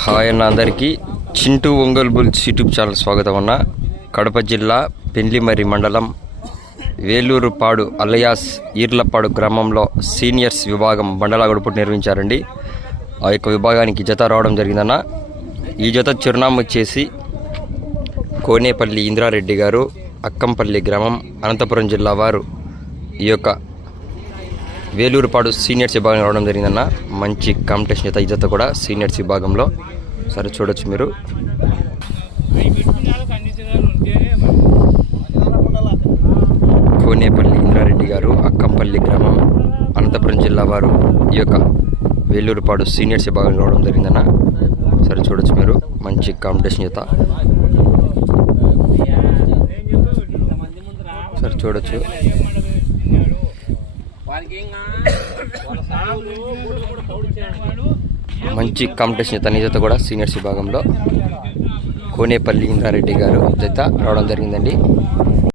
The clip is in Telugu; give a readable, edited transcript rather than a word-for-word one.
హాయ్ అన్న అందరికీ Chintu Ongole bulls YouTube channel స్వాగతం అన్న. కడప జిల్లా పెండ్లిమర్రి మండలం వేలూరుపాడు అలయాస్ ఈర్లపాడు గ్రామంలో సీనియర్స్ విభాగం బండలాగుడుపుట నిర్వహించారండి. ఆ యొక్క విభాగానికి జత రావడం జరిగిందన్న. ఈ జత చిరునామా వచ్చేసి కోనేపల్లి ఇంద్రారెడ్డి గారు, అక్కంపల్లి గ్రామం, అనంతపురం జిల్లా వారు ఈ యొక్క వేలూరుపాడు సీనియర్స్ విభాగం రావడం జరిగిందన్న. మంచి కాంపిటీషన్ జత ఈ జత కూడా సీనియర్స్ విభాగంలో. సరే చూడొచ్చు మీరు. కోనేపల్లి ఇంద్రారెడ్డి గారు, అక్కంపల్లి గ్రామం, అనంతపురం జిల్లా వారు ఈ యొక్క వేలూరుపాడు సీనియర్స్ విభాగం రావడం జరిగిందన్న. సరే చూడొచ్చు మీరు. మంచి కాంపిటీషన్ జత. సరే చూడొచ్చు. మంచి కాంపిటీషన్ జత జత కూడా సీనియర్స్ విభాగంలో కోనేపల్లి ఇంద్రారెడ్డి గారు జత రావడం జరిగిందండి.